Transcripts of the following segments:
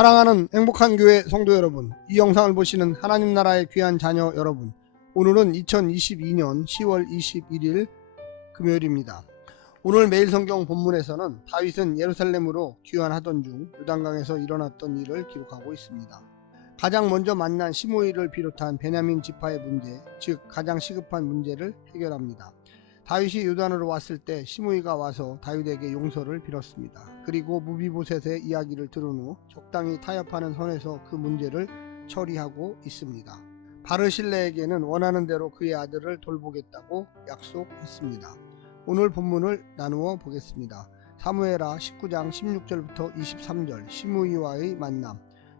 사랑하는 행복한 교회 성도 여러분, 이 영상을 보시는 하나님 나라의 귀한 자녀 여러분, 오늘은 2022년 10월 21일 금요일입니다. 오늘 매일 성경 본문에서는 다윗은 예루살렘으로 귀환하던 중 요단강에서 일어났던 일을 기록하고 있습니다. 가장 먼저 만난 시므이를 비롯한 베냐민 지파의 문제, 즉 가장 시급한 문제를 해결합니다. 다윗이 요단으로 왔을 때 시므이가 와서 다윗에게 용서를 빌었습니다. 그리고 무비보셋의 이야기를 들은 후 적당히 타협하는 선에서 그 문제를 처리하고 있습니다. 바르실레에게는 원하는 대로 그의 아들을 돌보겠다고 약속했습니다. 오늘 본문을 나누어 보겠습니다. 사무엘하 19장 16절부터 23절, 시므이와의 만남,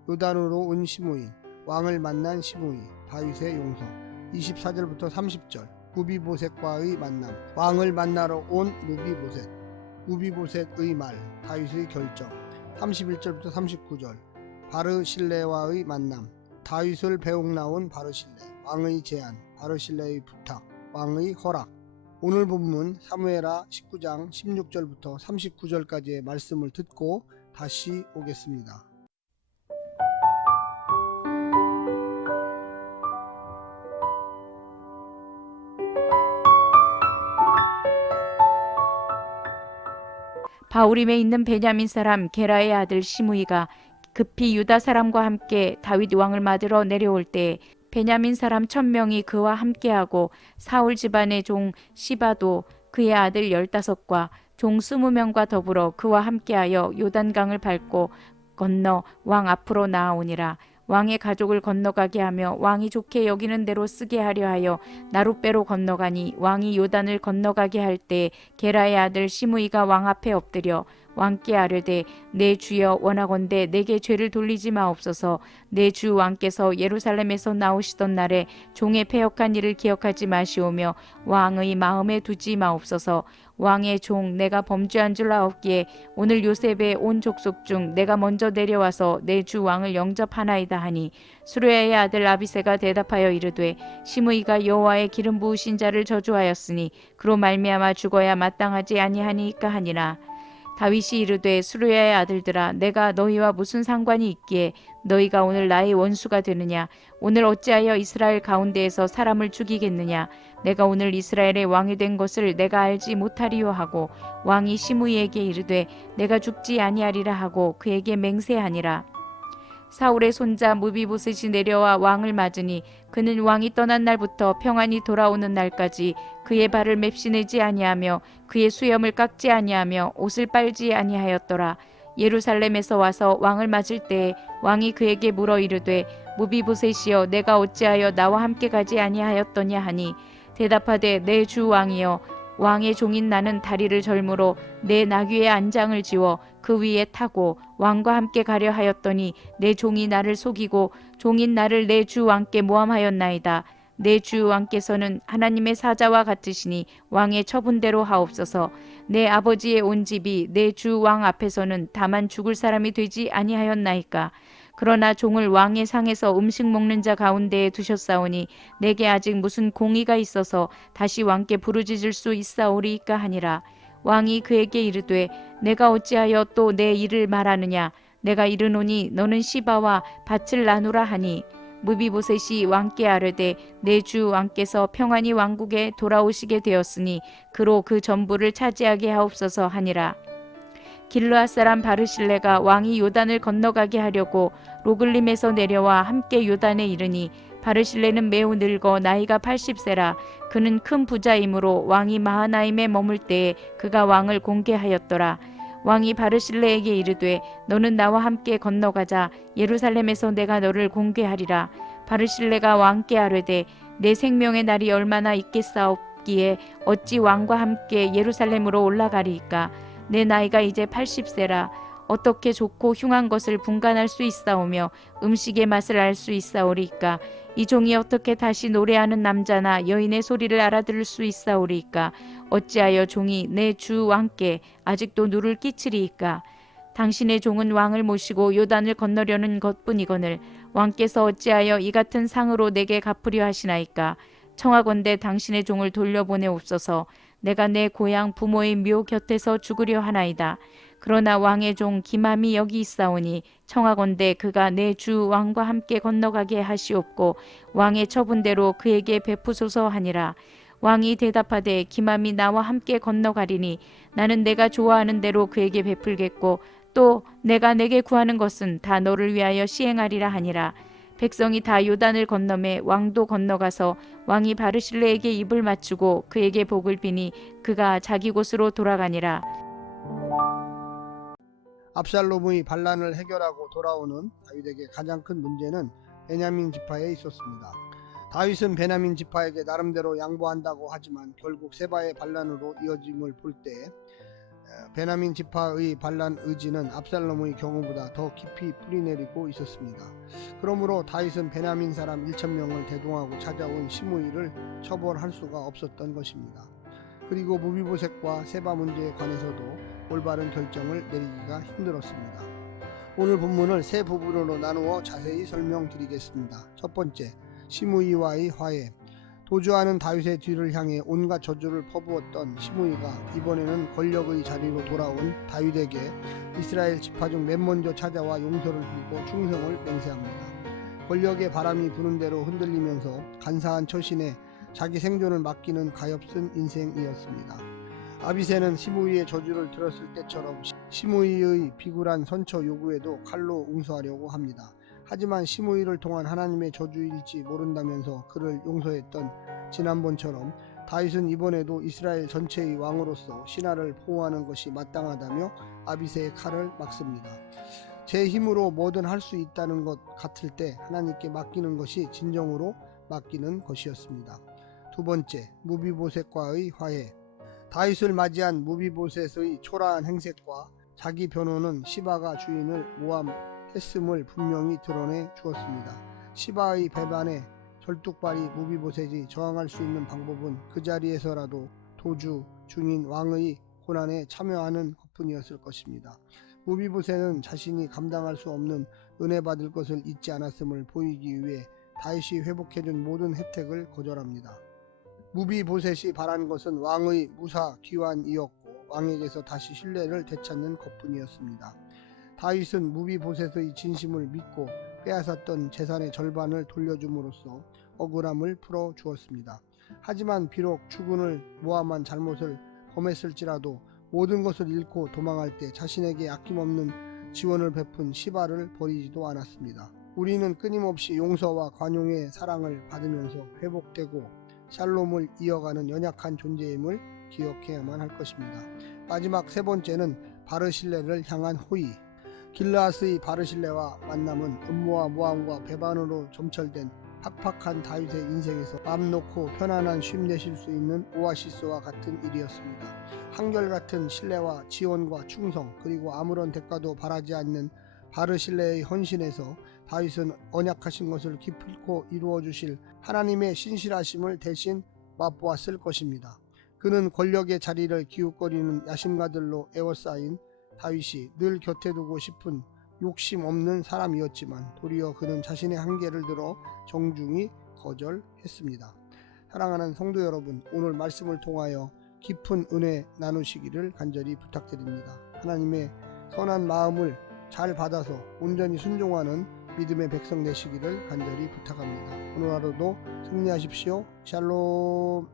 요단으로 온 시므이, 왕을 만난 시므이, 다윗의 용서, 24절부터 30절, 무비보셋과의 만남, 왕을 만나러 온 무비보셋, 무비보셋의 말, 다윗의 결정, 31절부터 39절, 바르실레와의 만남, 다윗을 배웅 나온 바르실레, 왕의 제안, 바르실레의 부탁, 왕의 허락. 오늘 본문 사무엘하 19장 16절부터 39절까지의 말씀을 듣고 다시 오겠습니다. 바후림에 있는 베냐민 사람 게라의 아들 시므이가 급히 유다 사람과 함께 다윗 왕을 맞으러 내려올 때 베냐민 사람 1000명이 그와 함께하고 사울 집안의 종 시바도 그의 아들 15과 종 20명과 더불어 그와 함께하여 요단강을 밟고 건너 왕 앞으로 나아오니라. 왕의 가족을 건너가게 하며 왕이 좋게 여기는 대로 쓰게 하려 하여 나룻배로 건너가니 왕이 요단을 건너가게 할 때 게라의 아들 시므이가 왕 앞에 엎드려 왕께 아뢰되 내 주여 원하건대 내게 죄를 돌리지 마옵소서. 내 주 왕께서 예루살렘에서 나오시던 날에 종의 패역한 일을 기억하지 마시오며 왕의 마음에 두지 마옵소서. 왕의 종 내가 범죄한 줄 아옵기에 오늘 요셉의 온 족속 중 내가 먼저 내려와서 내 주 왕을 영접하나이다 하니 수르야의 아들 아비새가 대답하여 이르되 시므이가 여호와의 기름 부으신 자를 저주하였으니 그로 말미암아 죽어야 마땅하지 아니하니까 하니라. 다윗이 이르되 수르야의 아들들아 내가 너희와 무슨 상관이 있기에 너희가 오늘 나의 원수가 되느냐. 오늘 어찌하여 이스라엘 가운데에서 사람을 죽이겠느냐. 내가 오늘 이스라엘의 왕이 된 것을 내가 알지 못하리요 하고 왕이 시므이에게 이르되 내가 죽지 아니하리라 하고 그에게 맹세하니라. 사울의 손자 무비보셋이 내려와 왕을 맞으니 그는 왕이 떠난 날부터 평안히 돌아오는 날까지 그의 발을 맵시내지 아니하며 그의 수염을 깎지 아니하며 옷을 빨지 아니하였더라. 예루살렘에서 와서 왕을 맞을 때에 왕이 그에게 물어 이르되 무비보셋이여 내가 어찌하여 나와 함께 가지 아니하였더냐 하니 대답하되 내 주 왕이여 왕의 종인 나는 다리를 절므로 내 나귀의 안장을 지워 그 위에 타고 왕과 함께 가려 하였더니 내 종이 나를 속이고 종인 나를 내 주 왕께 모함하였나이다. 내 주 왕께서는 하나님의 사자와 같으시니 왕의 처분대로 하옵소서. 내 아버지의 온 집이 내 주 왕 앞에서는 다만 죽을 사람이 되지 아니하였나이까. 그러나 종을 왕의 상에서 음식 먹는 자 가운데에 두셨사오니 내게 아직 무슨 공의가 있어서 다시 왕께 부르짖을 수 있사오리이까 하니라. 왕이 그에게 이르되 내가 어찌하여 또 내 일을 말하느냐. 내가 이르노니 너는 시바와 밭을 나누라 하니 무비보셋이 왕께 아뢰되 내 주 왕께서 평안히 왕국에 돌아오시게 되었으니 그로 그 전부를 차지하게 하옵소서 하니라. 길르앗 사람 바르실레가 왕이 요단을 건너가게 하려고 로글림에서 내려와 함께 요단에 이르니 바르실레는 매우 늙어 나이가 80세라. 그는 큰 부자이므로 왕이 마하나임에 머물 때에 그가 왕을 공개하였더라. 왕이 바르실레에게 이르되 너는 나와 함께 건너가자. 예루살렘에서 내가 너를 공개하리라. 바르실레가 왕께 아뢰되 내 생명의 날이 얼마나 있겠사옵기에 어찌 왕과 함께 예루살렘으로 올라가리이까. 내 나이가 이제 80세라. 어떻게 좋고 흉한 것을 분간할 수 있사오며 음식의 맛을 알 수 있사오리이까. 이 종이 어떻게 다시 노래하는 남자나 여인의 소리를 알아들을 수 있사오리이까. 어찌하여 종이 내 주 왕께 아직도 누를 끼치리이까. 당신의 종은 왕을 모시고 요단을 건너려는 것뿐이거늘 왕께서 어찌하여 이 같은 상으로 내게 갚으려 하시나이까. 청하건대 당신의 종을 돌려보내옵소서. 내가 내 고향 부모의 묘 곁에서 죽으려 하나이다. 그러나 왕의 종 기맘이 여기 있사오니 청하건대 그가 내 주 왕과 함께 건너가게 하시옵고 왕의 처분대로 그에게 베푸소서 하니라. 왕이 대답하되 기맘이 나와 함께 건너가리니 나는 내가 좋아하는 대로 그에게 베풀겠고 또 내가 내게 구하는 것은 다 너를 위하여 시행하리라 하니라. 백성이 다 요단을 건너매 왕도 건너가서 왕이 바르실레에게 입을 맞추고 그에게 복을 비니 그가 자기 곳으로 돌아가니라. 압살롬의 반란을 해결하고 돌아오는 다윗에게 가장 큰 문제는 베냐민 지파에 있었습니다. 다윗은 베냐민 지파에게 나름대로 양보한다고 하지만 결국 세바의 반란으로 이어짐을 볼 때 베냐민 지파의 반란 의지는 압살롬의 경우보다 더 깊이 뿌리내리고 있었습니다. 그러므로 다윗은 베냐민 사람 1,000명을 대동하고 찾아온 시므이를 처벌할 수가 없었던 것입니다. 그리고 무비보셋과 세바 문제에 관해서도 올바른 결정을 내리기가 힘들었습니다. 오늘 본문을 세 부분으로 나누어 자세히 설명드리겠습니다. 첫 번째, 시므이와의 화해. 도주하는 다윗의 뒤를 향해 온갖 저주를 퍼부었던 시므이가 이번에는 권력의 자리로 돌아온 다윗에게 이스라엘 지파 중 맨 먼저 찾아와 용서를 빌고 충성을 맹세합니다. 권력의 바람이 부는 대로 흔들리면서 간사한 처신에 자기 생존을 맡기는 가엾은 인생이었습니다. 아비새는 시므이의 저주를 들었을 때처럼 시므이의 비굴한 선처 요구에도 칼로 응수하려고 합니다. 하지만 시므이를 통한 하나님의 저주일지 모른다면서 그를 용서했던 지난번처럼 다윗은 이번에도 이스라엘 전체의 왕으로서 신하를 보호하는 것이 마땅하다며 아비새의 칼을 막습니다. 제 힘으로 뭐든 할 수 있다는 것 같을 때 하나님께 맡기는 것이 진정으로 맡기는 것이었습니다. 두 번째, 무비보셋과의 화해. 다윗을 맞이한 무비보셋의 초라한 행색과 자기 변호는 시바가 주인을 모함했음을 분명히 드러내 주었습니다. 시바의 배반에 절뚝발이 무비보셋이 저항할 수 있는 방법은 그 자리에서라도 도주 중인 왕의 고난에 참여하는 것뿐이었을 것입니다. 무비보셋은 자신이 감당할 수 없는 은혜 받을 것을 잊지 않았음을 보이기 위해 다윗이 회복해준 모든 혜택을 거절합니다. 무비보셋이 바란 것은 왕의 무사 귀환이었고 왕에게서 다시 신뢰를 되찾는 것뿐이었습니다. 다윗은 무비보셋의 진심을 믿고 빼앗았던 재산의 절반을 돌려줌으로써 억울함을 풀어주었습니다. 하지만 비록 주군을 모함한 잘못을 범했을지라도 모든 것을 잃고 도망할 때 자신에게 아낌없는 지원을 베푼 시바를 버리지도 않았습니다. 우리는 끊임없이 용서와 관용의 사랑을 받으면서 회복되고 샬롬을 이어가는 연약한 존재임을 기억해야만 할 것입니다. 마지막 세 번째는 바르실레를 향한 호의. 길르앗의 바르실레와 만남은 음모와 모함과 배반으로 점철된 팍팍한 다윗의 인생에서 맘 놓고 편안한 쉼 내실 수 있는 오아시스와 같은 일이었습니다. 한결같은 신뢰와 지원과 충성 그리고 아무런 대가도 바라지 않는 바르실레의 헌신에서 다윗은 언약하신 것을 기필코 이루어 주실 하나님의 신실하심을 대신 맛보았을 것입니다. 그는 권력의 자리를 기웃거리는 야심가들로 에워싸인 다윗이 늘 곁에 두고 싶은 욕심 없는 사람이었지만 도리어 그는 자신의 한계를 들어 정중히 거절했습니다. 사랑하는 성도 여러분, 오늘 말씀을 통하여 깊은 은혜 나누시기를 간절히 부탁드립니다. 하나님의 선한 마음을 잘 받아서 온전히 순종하는 믿음의 백성 되시기를 간절히 부탁합니다. 오늘 하루도 승리하십시오. 샬롬.